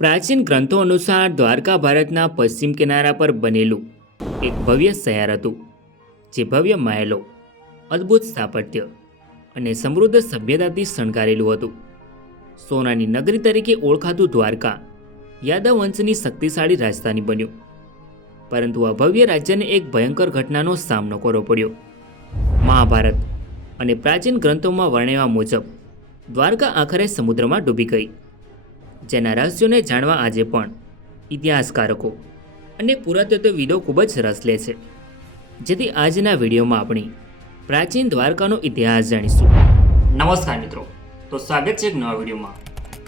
પ્રાચીન ગ્રંથો અનુસાર દ્વારકા ભારતના પશ્ચિમ કિનારા પર બનેલું એક ભવ્ય શહેર હતું, જે ભવ્ય મહેલો, અદ્ભુત સ્થાપત્ય અને સમૃદ્ધ સભ્યતાથી શણગારેલું હતું. સોનાની નગરી તરીકે ઓળખાતું દ્વારકા યાદવ વંશની શક્તિશાળી રાજધાની બન્યું. પરંતુ આ ભવ્ય રાજ્યને એક ભયંકર ઘટનાનો સામનો કરવો પડ્યો. મહાભારત અને પ્રાચીન ગ્રંથોમાં વર્ણવ્યા મુજબ દ્વારકા આખરે સમુદ્રમાં ડૂબી ગઈ, જેના રહસ્યોને જાણવા આજે પણ ઇતિહાસકારકો અને પુરાતત્વવિદો ખૂબ જ રસ લે છે. જેથી આજના વિડીયોમાં આપણે પ્રાચીન દ્વારકાનો ઇતિહાસ જાણીશું. નમસ્કાર મિત્રો, તો સ્વાગત છે એક નવા વિડીયોમાં.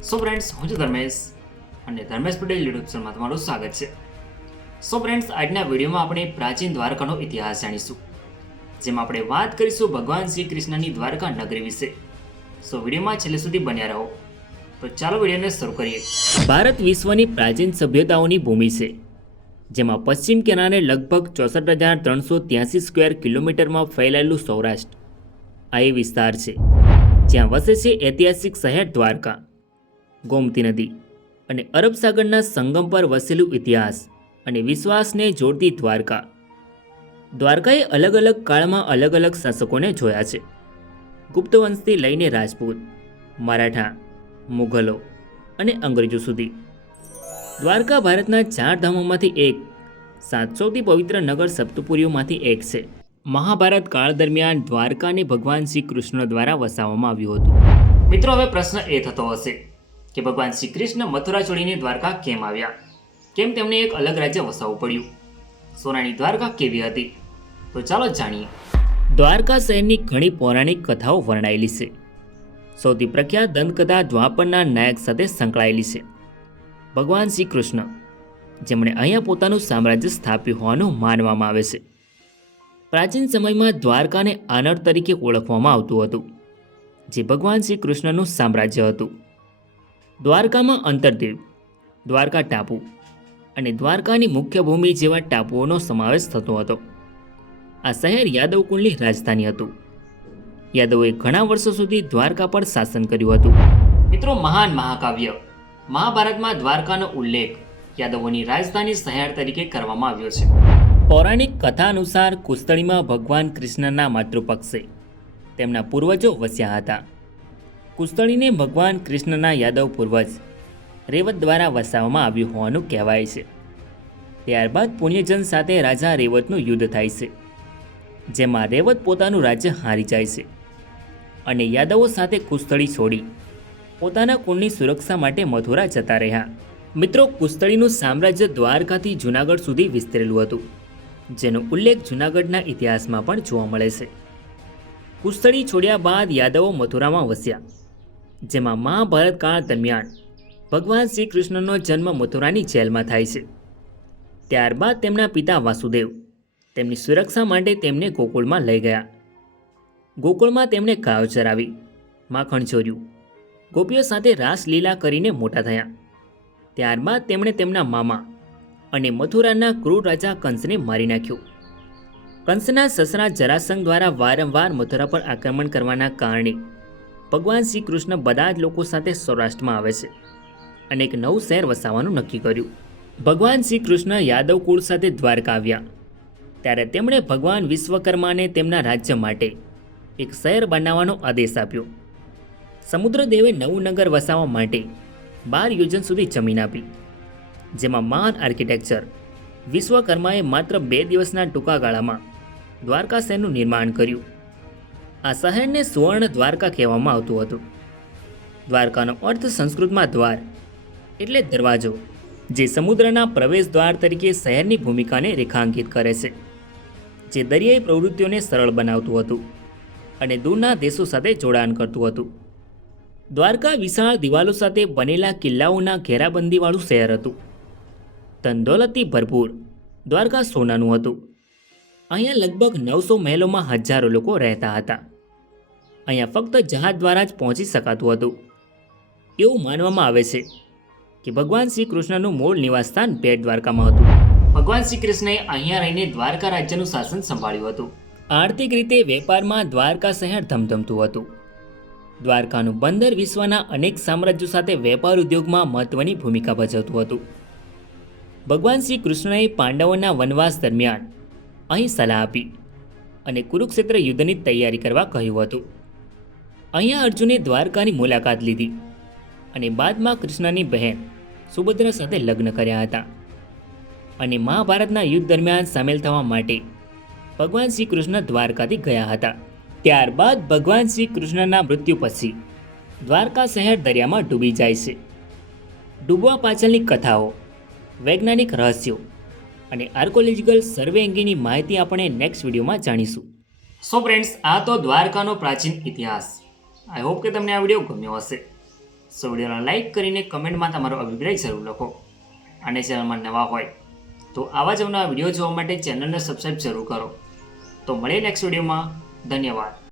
સો ફ્રેન્ડ્સ, હું છું ધર્મેશ અને ધર્મેશ પટેલ યુટ્યુબ ચેનલમાં તમારું સ્વાગત છે. સો ફ્રેન્ડ્સ, આજના વિડીયોમાં આપણે પ્રાચીન દ્વારકાનો ઇતિહાસ જાણીશું, જેમાં આપણે વાત કરીશું ભગવાન શ્રી કૃષ્ણની દ્વારકા નગરી વિશે. સો વિડીયોમાં છેલ્લે સુધી બન્યા રહો. તો ચાલો વિડીયોને શરૂ કરીએ. ભારત વિશ્વની પ્રાચીન સભ્યતાઓની ભૂમિ છે, જેમાં પશ્ચિમ કિનારે લગભગ 64,383 સ્ક્વેર કિલોમીટરમાં ફેલાયેલું સૌરાષ્ટ્ર આ એ વિસ્તાર છે જ્યાં વસે છે ઐતિહાસિક શહેર દ્વારકા. ગોમતી નદી અને અરબ સાગરના સંગમ પર વસેલું ઇતિહાસ અને વિશ્વાસને જોડતી દ્વારકા. દ્વારકાએ અલગ અલગ કાળમાં અલગ અલગ શાસકોને જોયા છે. ગુપ્ત વંશથી લઈને રાજપૂત, મરાઠા, મુઘલો અને અંગ્રેજો સુધી. દ્વારકા ભારતના 4 ધામોમાંથી એક, 7 સૌથી પવિત્ર નગર સપ્તપુરીઓમાંથી એક છે. મહાભારત કાળ દરમિયાન દ્વારકાને ભગવાન શ્રી કૃષ્ણ દ્વારા વસાવવામાં આવ્યું હતું. મિત્રો, હવે પ્રશ્ન એ થતો હશે કે ભગવાન શ્રી કૃષ્ણ મથુરા છોડીને દ્વારકા કેમ આવ્યા? કેમ તેમને એક અલગ રાજ્ય વસાવવું પડ્યું? સોનાની દ્વારકા કેવી હતી? તો ચાલો જાણીએ. દ્વારકા શહેરની ઘણી પૌરાણિક કથાઓ વર્ણાયેલી છે. સૌથી પ્રખ્યાત દંતકથા દ્વાપરના નાયક સાથે સંકળાયેલી છે. ભગવાન શ્રી કૃષ્ણ, જેમણે અહીંયા પોતાનું સામ્રાજ્ય સ્થાપ્યું હોવાનું માનવામાં આવે છે. પ્રાચીન સમયમાં દ્વારકાને આનળ તરીકે ઓળખવામાં આવતું હતું, જે ભગવાન શ્રી કૃષ્ણનું સામ્રાજ્ય હતું. દ્વારકામાં અંતરદેવ, દ્વારકા ટાપુ અને દ્વારકાની મુખ્ય ભૂમિ જેવા ટાપુઓનો સમાવેશ થતો હતો. આ શહેર યાદવ કુળની રાજધાની હતું. યાદવોએ ઘણા વર્ષો સુધી દ્વારકા પર શાસન કર્યું હતું. મિત્રો, મહાન મહાકાવ્ય મહાભારતમાં દ્વારકાનો ઉલ્લેખ યાદવોની રાજધાની શહેર તરીકે કરવામાં આવ્યો છે. પૌરાણિક કથા અનુસાર કુસ્તળીમાં ભગવાન કૃષ્ણના માતૃપક્ષે તેમના પૂર્વજો વસ્યા હતા. કુસ્તળીને ભગવાન કૃષ્ણના યાદવ પૂર્વજ રેવત દ્વારા વસાવવામાં આવ્યું હોવાનું કહેવાય છે. ત્યારબાદ પુણ્યજન સાથે રાજા રેવતનું યુદ્ધ થાય છે, જેમાં રેવત પોતાનું રાજ્ય હારી જાય છે અને યાદવો સાથે કુસ્તળી છોડી પોતાના કુળની સુરક્ષા માટે મથુરા જતા રહ્યા. મિત્રો, કુસ્તળીનું સામ્રાજ્ય દ્વારકાથી જૂનાગઢ સુધી વિસ્તરેલું હતું, જેનો ઉલ્લેખ જૂનાગઢના ઇતિહાસમાં પણ જોવા મળે છે. કુસ્તળી છોડ્યા બાદ યાદવો મથુરામાં વસ્યા, જેમાં મહાભારત કાળ દરમિયાન ભગવાન શ્રી કૃષ્ણનો જન્મ મથુરાની જેલમાં થાય છે. ત્યારબાદ તેમના પિતા વાસુદેવ તેમની સુરક્ષા માટે તેમને ગોકુળમાં લઈ ગયા. ગોકુળમાં તેમણે ગાયો ચરાવી, માખણ ચોર્યું, ગોપીઓ સાથે રાસલીલા કરીને મોટા થયા. ત્યારબાદ તેમણે તેમના મામા અને મથુરાના ક્રૂર રાજા કંસને મારી નાખ્યો. કંસના સસરા જરાસંઘ દ્વારા વારંવાર મથુરા પર આક્રમણ કરવાના કારણે ભગવાન શ્રી કૃષ્ણ બધા જ લોકો સાથે સૌરાષ્ટ્રમાં આવે છે અને એક નવું શહેર વસાવવાનું નક્કી કર્યું. ભગવાન શ્રી કૃષ્ણ યાદવ કુળ સાથે દ્વારકા આવ્યા ત્યારે તેમણે ભગવાન વિશ્વકર્માને તેમના રાજ્ય માટે એક શહેર બનાવવાનો આદેશ આપ્યો. સમુદ્રદેવે નવું નગર વસાવવા માટે 12 યોજન સુધી જમીન આપી, જેમાં મહાન આર્કિટેક્ચર વિશ્વકર્માએ માત્ર 2 દિવસના ટૂંકા ગાળામાં દ્વારકા શહેરનું નિર્માણ કર્યું. આ શહેરને સુવર્ણ દ્વારકા કહેવામાં આવતું હતું. દ્વારકાનો અર્થ સંસ્કૃતમાં દ્વાર એટલે દરવાજો, જે સમુદ્રના પ્રવેશ દ્વાર તરીકે શહેરની ભૂમિકાને રેખાંકિત કરે છે, જે દરિયાઈ પ્રવૃત્તિઓને સરળ બનાવતું હતું અને દૂરના દેશો સાથે જોડાણ કરતું હતું. દ્વારકા વિશાળ દિવાલો સાથે બનેલા કિલ્લાઓના ઘેરાબંધીવાળું શહેર હતું. ધન દોલતથી ભરપૂર દ્વારકા સોનાનું હતું. અહીંયા લગભગ 900 મહેલોમાં હજારો લોકો રહેતા હતા. અહીંયા ફક્ત જહાજ દ્વારા જ પહોંચી શકાતું હતું. એવું માનવામાં આવે છે કે ભગવાન શ્રી કૃષ્ણનું મૂળ નિવાસસ્થાન બેટ દ્વારકામાં હતું. ભગવાન શ્રી કૃષ્ણએ અહીંયા રહીને દ્વારકા રાજ્યનું શાસન સંભાળ્યું હતું. આર્થિક રીતે વેપારમાં દ્વારકા શહેર ધમધમતું હતું. દ્વારકાનું બંદર વિશ્વના અનેક સામ્રાજ્યો સાથે વેપાર ઉદ્યોગમાં મહત્વની ભૂમિકા ભજવતું હતું. ભગવાન શ્રી કૃષ્ણએ પાંડવોના વનવાસ દરમિયાન અહીં સલાહ આપી અને કુરુક્ષેત્ર યુદ્ધની તૈયારી કરવા કહ્યું હતું. અહીંયા અર્જુને દ્વારકાની મુલાકાત લીધી અને બાદમાં કૃષ્ણની બહેન સુભદ્રા સાથે લગ્ન કર્યા હતા અને મહાભારતના યુદ્ધ દરમિયાન સામેલ થવા માટે ભગવાન શ્રી કૃષ્ણ દ્વારકાથી ગયા હતા. ત્યારબાદ ભગવાન શ્રી કૃષ્ણના મૃત્યુ પછી દ્વારકા શહેર દરિયામાં ડૂબી જાય છે. ડૂબવા પાછળની કથાઓ, વૈજ્ઞાનિક રહસ્યો અને આર્કોલોજીકલ સર્વે અંગેની માહિતી આપણે નેક્સ્ટ વિડીયોમાં જાણીશું. સો ફ્રેન્ડ્સ, આ તો દ્વારકાનો પ્રાચીન ઇતિહાસ. આઈ હોપ કે તમને આ વિડીયો ગમ્યો હશે. સો વિડીયોને લાઇક કરીને કમેન્ટમાં તમારો અભિપ્રાય જરૂર લખો અને ચેનલમાં નવા હોય તો આવા જ નવા વિડીયો જોવા માટે ચેનલને સબસ્ક્રાઈબ જરૂર કરો. તો મળીએ નેક્સ્ટ વિડીયોમાં. ધન્યવાદ.